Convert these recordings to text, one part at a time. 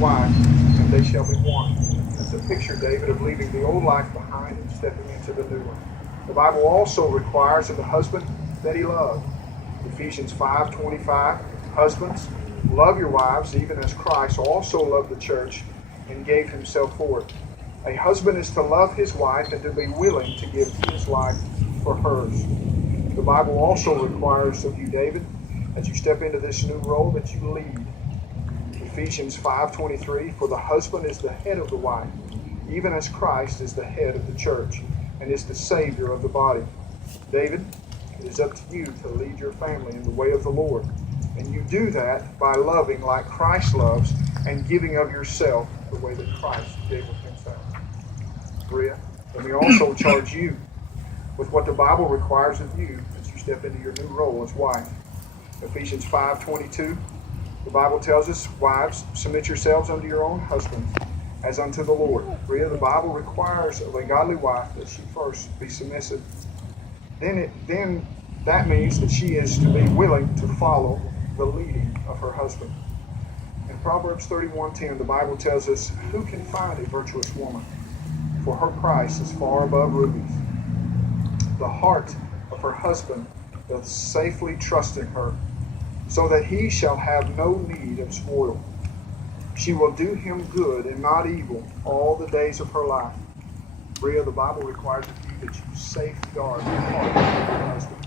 wife, and they shall be one. That's a picture, David, of leaving the old life behind and stepping into the new one. The Bible also requires of the husband that he love. Ephesians 5:25, husbands, love your wives even as Christ also loved the church and gave himself for it. A husband is to love his wife and to be willing to give his life for hers. The Bible also requires of you, David, as you step into this new role, that you lead. Ephesians 5:23, for the husband is the head of the wife, even as Christ is the head of the church and is the Savior of the body. David, it is up to you to lead your family in the way of the Lord. And you do that by loving like Christ loves and giving of yourself the way that Christ gave of himself. Bria, let me also charge you with what the Bible requires of you as you step into your new role as wife. Ephesians 5:22, the Bible tells us, wives, submit yourselves unto your own husbands as unto the Lord. Bria, the Bible requires of a godly wife that she first be submissive. Then that means that she is to be willing to follow the leading of her husband. In Proverbs 31:10, the Bible tells us, who can find a virtuous woman? For her price is far above rubies. The heart of her husband doth safely trust in her, so that he shall have no need of spoil. She will do him good and not evil all the days of her life. Bria, the Bible requires of you that you safeguard the heart of your husband.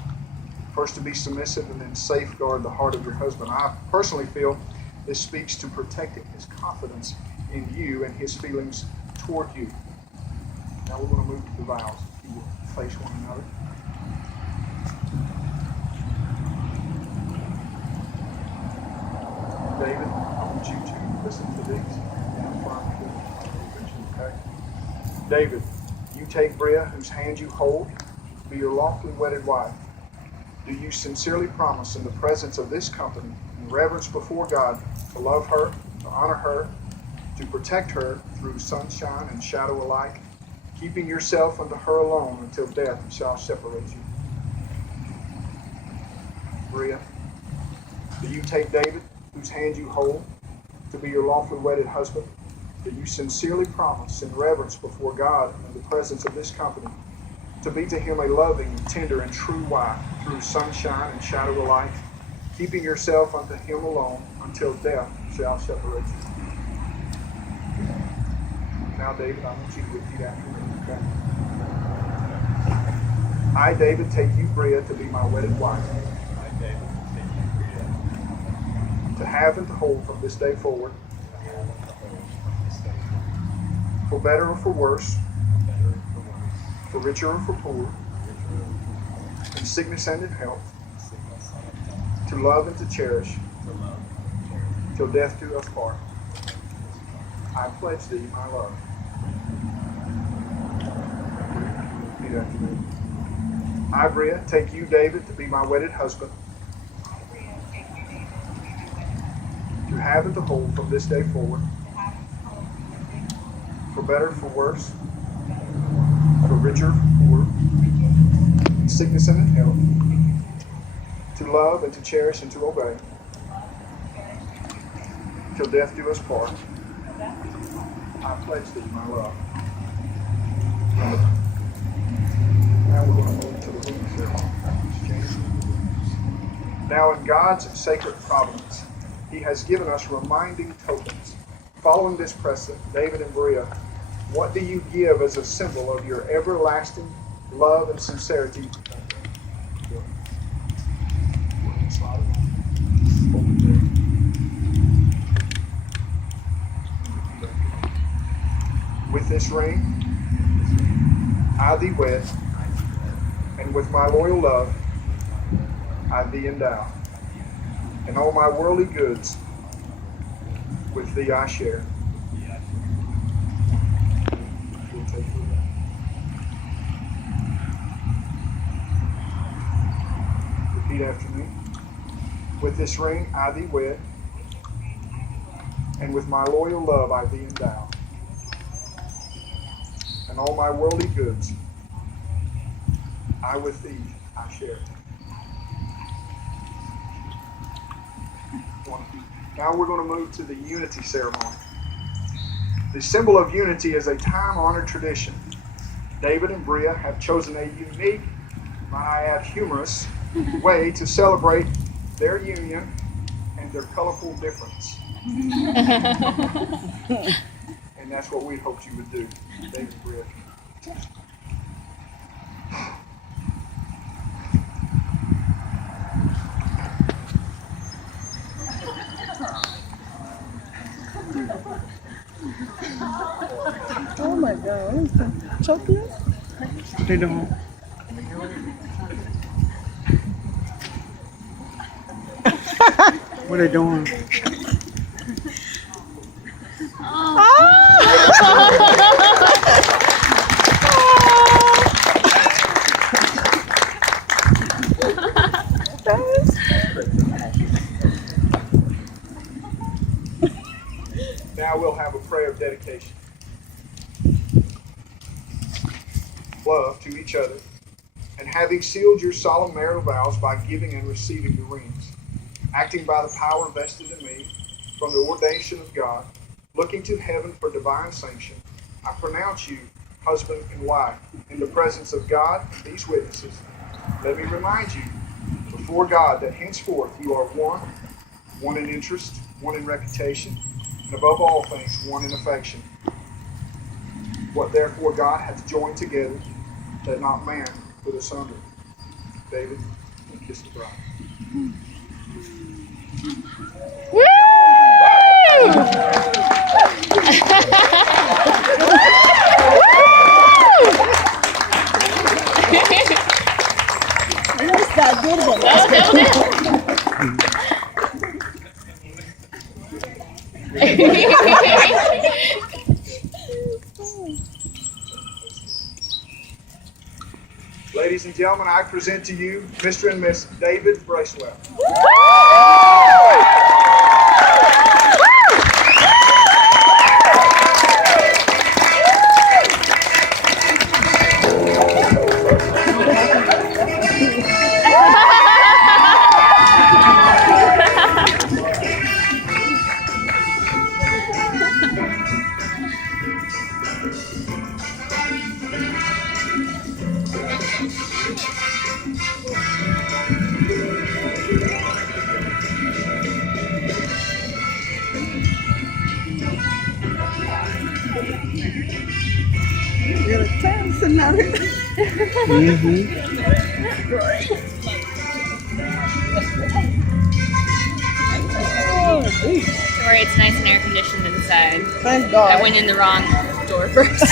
First to be submissive and then safeguard the heart of your husband. I personally feel this speaks to protecting his confidence in you and his feelings toward you. Now we're going to move to the vows. If you will face one another. David, I want you to listen to these. Okay? David, you take Bria, whose hand you hold, to be your lawfully wedded wife. Do you sincerely promise in the presence of this company, in reverence before God, to love her, to honor her, to protect her through sunshine and shadow alike, keeping yourself unto her alone until death shall separate you? Bria, do you take David, whose hand you hold, to be your lawfully wedded husband? Do you sincerely promise in reverence before God and in the presence of this company to be to him a loving, tender, and true wife through sunshine and shadow alike, keeping yourself unto him alone until death shall separate you? Now, David, I want you to repeat after me. Okay? I, David, take you, Bria, to be my wedded wife. I, David, take you, Bria, to have and to hold from this day forward, for better or for worse, for richer or for poor, in sickness and in health, to love and to cherish, till death do us part. I pledge thee my love. Repeat after me. I, Bria, take you, David, to be my wedded husband, to have and to hold from this day forward, for better, for worse, for richer, for poor, in sickness and in health, to love and to cherish and to obey, till death do us part. I pledge thee my love. Now we're going to move to the ring ceremony. Now in God's sacred providence, He has given us reminding tokens. Following this precedent, David and Bria, what do you give as a symbol of your everlasting love and sincerity? With this ring, I thee wed, and with my loyal love, I thee endow, and all my worldly goods with thee I share. Repeat after me. With this ring I thee wed, and with my loyal love I thee endow, and all my worldly goods I with thee I share. Now we're going to move to the unity ceremony. The symbol of unity is a time-honored tradition. David and Bria have chosen a unique, might I add humorous, way to celebrate their union and their colorful difference. And that's what we hoped you would do, David and Bria. Oh my God, chocolate? What they doing? What they doing? Now we'll have a prayer of dedication. Love to each other, and having sealed your solemn marital vows by giving and receiving the rings, acting by the power vested in me from the ordination of God, looking to heaven for divine sanction, I pronounce you husband and wife in the presence of God and these witnesses. Let me remind you before God that henceforth you are one in interest, one in reputation, and above all things, one in affection. What therefore God hath joined together, let not man put asunder. David, and kiss the bride. Ladies and gentlemen, I present to you Mr. and Miss David Bracewell. You're a chance and now. Don't worry, it's nice and air conditioned inside. Thank God. I went in the wrong door first.